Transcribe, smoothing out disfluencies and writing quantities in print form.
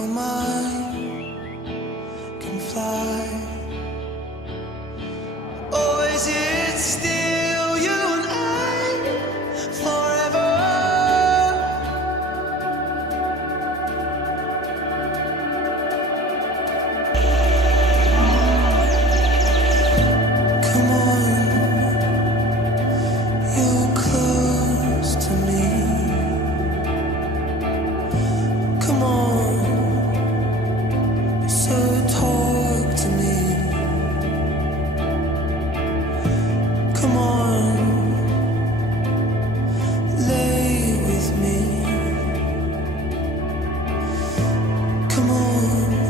your mind can fly. Or is it still you and I forever? Come on, you're close to me. Come on, so talk to me. Come on, lay with me. Come on.